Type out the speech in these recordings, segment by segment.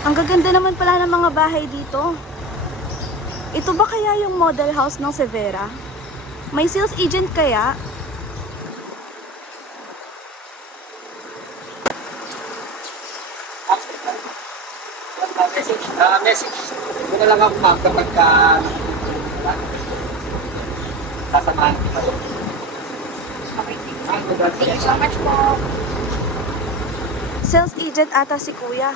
Ang gaganda naman pala ng mga bahay dito. Ito ba kaya yung model house ng Severa? May sales agent kaya? Message. Muna lang ako ma'am kapag sasamahan kita. Okay, thank you so much po. Sales agent ata si Kuya.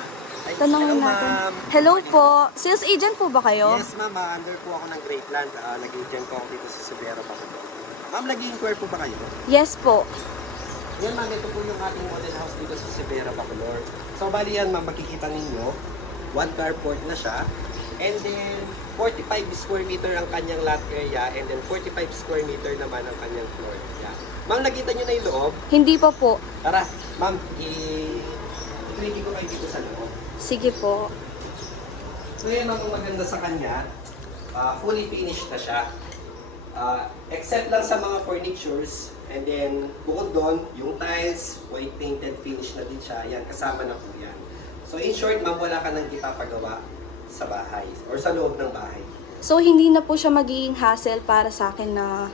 Tanongin hello, natin. ma'am. Hello po. Sales agent po ba kayo? Yes ma'am, under po ako ng Greatland. Nag-agent ko ako dito sa Severa Bacolod. Ma'am, nag-inquire po ba kayo? Yes po. Yan ma'am, ito po yung ating model house dito sa Severa Bacolod. So bali yan ma'am, makikita ninyo, one carport na siya. And then, 45 square meter ang kanyang lot area and then 45 square meter naman ang kanyang floor area. Ma'am, nakita nyo na yung loob? Hindi pa po. Tara, ma'am, i-training ko kayo dito sa loob. Sige po. So yan ang maganda sa kanya, fully finished na siya. Except lang sa mga furnitures, and then bukod doon, yung tiles, white painted finish na din siya, yan, kasama na po yan. So in short, ma'am, wala ka nang ipapagawa sa bahay, or sa loob ng bahay. So, hindi na po siya magiging hassle para sa akin na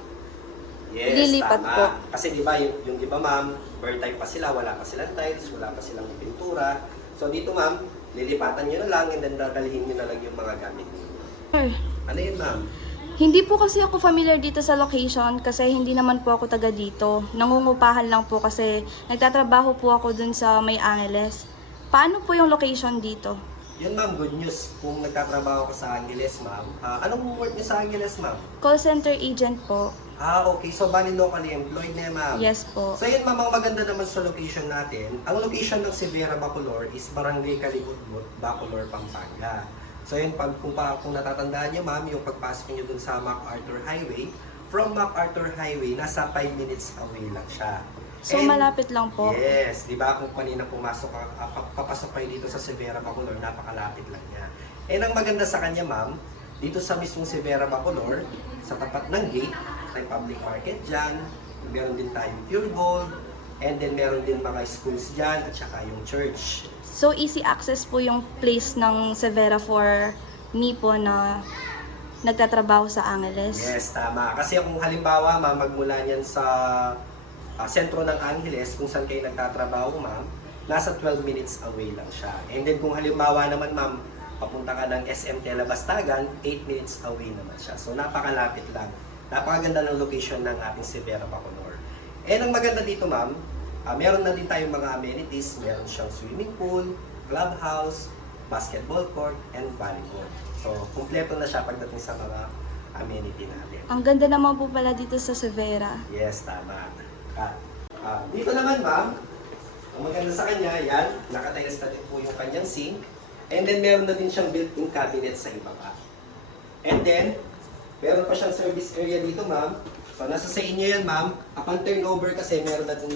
Yes, lilipat tama. po. Kasi di ba, yung iba ma'am, bird type pa sila, wala pa silang tiles, wala pa silang pintura. So dito ma'am, lilipatan nyo na lang and then dadalhin nyo na lang yung mga gamit ninyo. Ano yun ma'am? Hindi po kasi ako familiar dito sa location kasi hindi naman po ako taga dito. Nangungupahan lang po kasi nagtatrabaho po ako dun sa May Angeles. Paano po yung location dito? Yun ma'am, good news. Kung nagtatrabaho ka sa Angeles ma'am, anong work niyo sa Angeles ma'am? Call center agent po. Okay. So bali locally employed na ma'am. Yes po. So yun ma'am, ang maganda naman sa location natin, ang location ng Severa Bacolod is Barangay Kalibutbut, Bacolod, Pampanga. So yun, kung natatandaan niyo ma'am, yung pagpasok niyo dun sa MacArthur Highway, from MacArthur Highway, nasa 5 minutes away lang siya. So, And malapit lang po. yes, di ba kung kanina papasok kayo dito sa Severa Bacolod, napakalapit lang niya. And ang maganda sa kanya ma'am, dito sa mismong Severa Bacolod, sa tapat ng gate, may public market dyan, meron din tayong Pure Gold, and then meron din mga schools dyan, at saka yung church. So, easy access po yung place ng Severa for me po na nagtatrabaho sa Angeles. Yes, tama. Kasi kung halimbawa ma'am, magmula niyan sa sentro ng Angeles, kung saan kayo nagtatrabaho ma'am, nasa 12 minutes away lang siya. And then kung halimbawa naman ma'am, papunta ka ng SM Tela Bastagan, 8 minutes away naman siya. So napakalapit lang. Napakaganda ng location ng ating Severa Bacolod. And ang maganda dito ma'am, meron na din tayong mga amenities. Meron siyang swimming pool, clubhouse, basketball court, and volleyball. So kumpleto na siya pagdating sa mga amenity natin. Ang ganda naman po pala dito sa Severa. Yes, tama. Dito naman ma'am, ang maganda sa kanya, yan, nakatiles na din po yung kanyang sink. And then meron na din siyang built-in cabinet sa ibaba. And then, meron pa siyang service area dito ma'am. So nasa sa inyo yan ma'am. Upon turnover kasi meron na din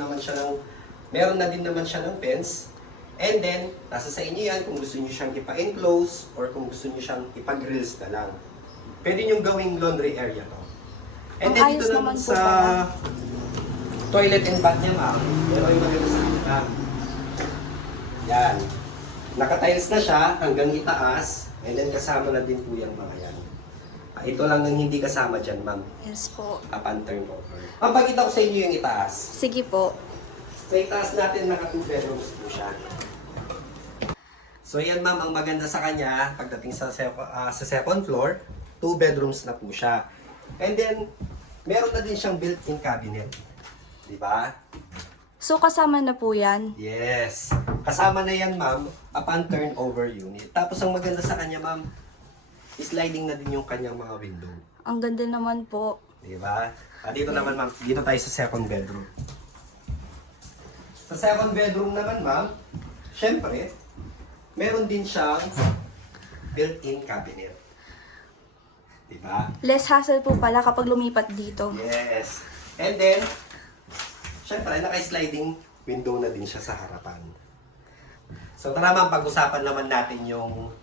naman siya ng fence. And then, nasa sa inyo yan kung gusto niyo siyang ipa-enclose or kung gusto niyo siyang ipa-grills na lang. Pwede niyong gawing laundry area to. And Ang then ayos dito naman naman po sa pala. toilet and bath niya ma'am. Pero yung maganda sa kita. Yan. Naka-tiles na siya hanggang itaas. And then kasama na din po yung mga yan. Ito lang ang hindi kasama dyan ma'am. Yes po. Upon turnover. Papakita ko sa inyo yung itaas. Sige po. Sa itaas natin, naka 2 bedrooms po siya. So yan ma'am, ang maganda sa kanya, pagdating sa second floor, 2 bedrooms na po siya. And then, meron na din siyang built-in cabinet. Di ba? So, kasama na po yan. Yes. Kasama na yan ma'am, upon turnover unit. Tapos ang maganda sa kanya ma'am, sliding na din yung kanyang mga window. Ang ganda naman po. Di ba? Dito naman ma'am, dito tayo sa second bedroom. Sa second bedroom naman ma'am, syempre, meron din siyang built-in cabinet. Diba? Less hassle po pala kapag lumipat dito. Yes. And then, syempre, naka-sliding window na din siya sa harapan. So tara ma'am, pag-usapan naman natin yung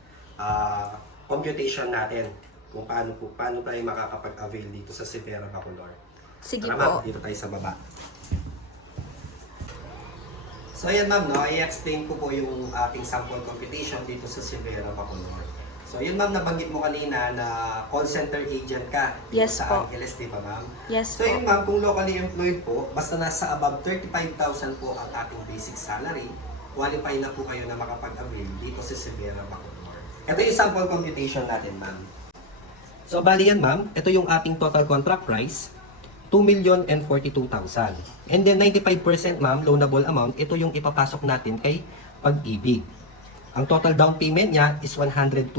computation natin kung paano tayo makakapag-avail dito sa Severa Bacolod. Sige Tara po. ma'am, dito tayo sa baba. So ayan ma'am, no, i-explain ko po yung ating sample computation dito sa Silvera Bacolor. So yun ma'am, nabanggit mo kanina na call center agent ka dito Yes sa po. Angeles, di ba ma'am? Yes So po. yun ma'am, kung locally employed po, basta nasa above 35,000 po ang ating basic salary, qualify na po kayo na makapag-avail dito sa Silvera Bacolor. Ito yung sample computation natin ma'am. So bali yan ma'am, ito yung ating total contract price, 2,042,000. And then 95% ma'am, loanable amount, ito yung ipapasok natin kay Pag-ibig. Ang total down payment niya is 102,000,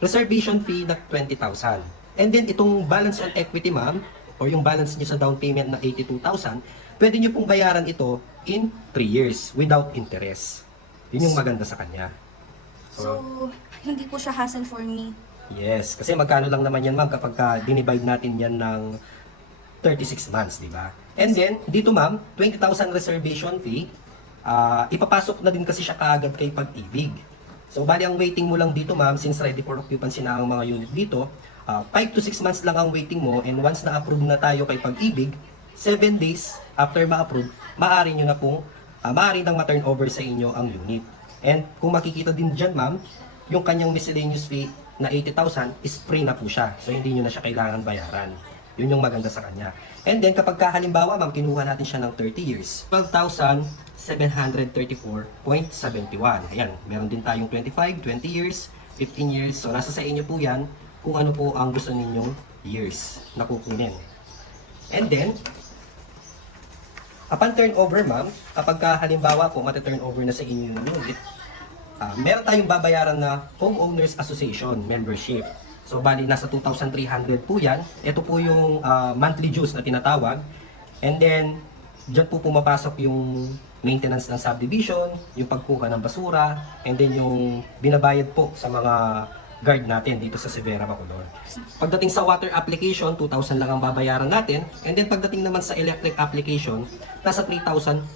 reservation fee na 20,000. And then itong balance on equity ma'am, or yung balance niyo sa down payment na 82,000, pwede niyo pong bayaran ito in 3 years without interest. Yun yung maganda sa kanya. So, hindi po siya hassle for me. Yes, kasi magkano lang naman yan ma'am kapag dinivide natin yan ng 36 months, di ba? And then, dito ma'am, 20,000 reservation fee, ipapasok na din kasi siya kaagad kay Pag-ibig. So, bali ang waiting mo lang dito ma'am, since ready for occupancy na ang mga unit dito, 5 to 6 months lang ang waiting mo, and once na-approve na tayo kay Pag-ibig, 7 days after ma-approve, maaari nyo na pong, maaari nang ma-turn over sa inyo ang unit. And kung makikita din dyan ma'am, yung kanyang miscellaneous fee na 80,000 is free na po siya. So hindi nyo na siya kailangan bayaran. Yun yung maganda sa kanya. And then kapag halimbawa ma'am, kinuha natin siya ng 30 years, 12,734.71. Ayan, meron din tayong 25, 20 years, 15 years. So nasa sa inyo po yan kung ano po ang gusto ninyong years na kukunin. And then, upon turnover ma'am, kapag halimbawa po mati-turnover na sa inyo yung unit, meron tayong babayaran na Homeowners Association membership. So bali nasa 2,300 po yan. Ito po yung monthly dues na tinatawag. And then diyan po pumapasok yung maintenance ng subdivision, yung pagkuha ng basura, and then yung binabayad po sa mga guard natin dito sa Silvera Bacolor. Pagdating sa water application, 2,000 lang ang babayaran natin. And then pagdating naman sa electric application, nasa 3,084.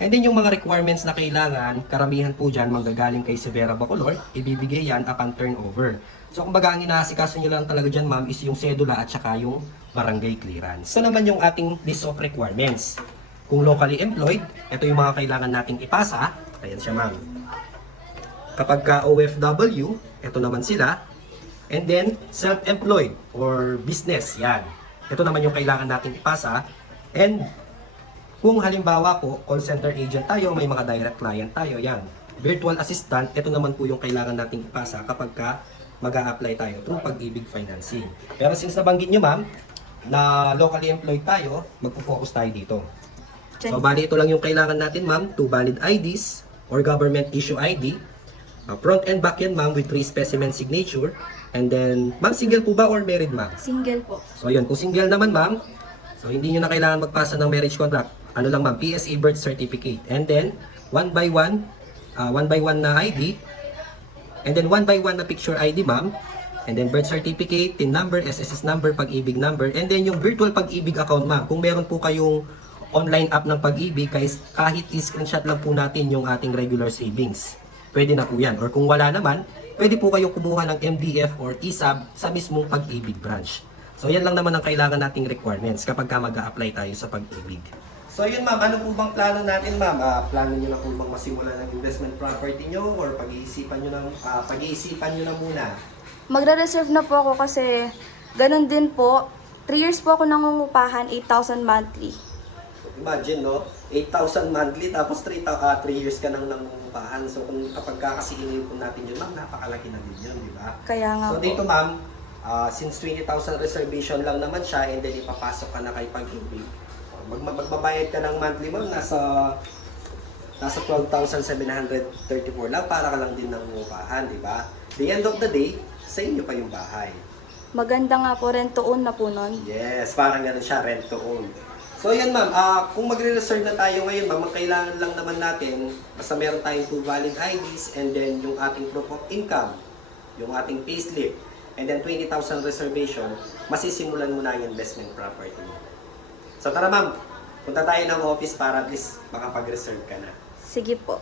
And then yung mga requirements na kailangan, karamihan po dyan manggagaling kay Silvera Bacolor, ibibigay yan upon turnover. So kumbaga ang inaasikaso nyo lang talaga dyan ma'am is yung sedula at saka yung barangay clearance. So naman yung ating list of requirements. Kung locally employed, ito yung mga kailangan nating ipasa. Ayan siya ma'am. Kapag ka OFW, ito naman sila. And then self-employed or business, yan. Ito naman yung kailangan nating ipasa. And kung halimbawa po, call center agent tayo, may mga direct client tayo, yan. Virtual assistant, ito naman po yung kailangan nating ipasa kapag ka mag-a-apply tayo through Pag-ibig Financing. Pero since nabanggit nyo ma'am, na locally employed tayo, magpo-focus tayo dito. So bali ito lang yung kailangan natin ma'am, 2 valid IDs or government issue ID. Front and back yan ma'am with 3 specimen signature. And then, ma'am, single po ba or married ma'am? Single po. So yun, kung single naman ma'am, so hindi nyo na kailangan magpasa ng marriage contract. Ano lang ma'am, PSA birth certificate. And then, one by one na ID. And then, one by one na picture ID ma'am. And then, birth certificate, TIN number, SSS number, Pag-ibig number. And then, yung virtual Pag-ibig account ma'am. Kung meron po kayong online app ng Pag-ibig, kahit i-screenshot lang po natin yung ating regular savings. Pwede na po yan. Or kung wala naman, pwede po kayong kumuha ng MDF or ESAB sa mismong Pag-ibig branch. So yan lang naman ang kailangan nating requirements kapag ka mag-a-apply tayo sa Pag-ibig. So yun ma'am, ano po bang plano natin ma'am? Plano nyo na po bang masimulan ng investment property nyo or pag-iisipan nyo na muna? Magre-reserve na po ako kasi ganun din po. 3 years po ako nangungupahan, 8,000 monthly. Imagine no, 8,000 monthly tapos 3 years ka nang nangungupahan. So kung kapag kasi inipon natin yun ma'am, napakalaki na din yun, di ba? Kaya nga So po. dito ma'am, since 20,000 reservation lang naman siya and then ipapasok ka na kay Pag-ibig. Magbabayad ka ng monthly ma'am, nasa 12,734 lang para ka lang din nangungupahan, di ba? The end of the day, sa inyo pa yung bahay. Maganda nga po, rent to own na po nun. Yes, parang ganun siya, rent to own. So yan ma'am, kung magre-reserve na tayo ngayon ma'am, ang kailangan lang naman natin, basta meron tayong 2 valid IDs and then yung ating proof of income, yung ating payslip, and then 20,000 reservation, masisimulan mo na yung investment property mo. So tara ma'am, punta tayo ng office para at least makapag-reserve ka na. Sige po.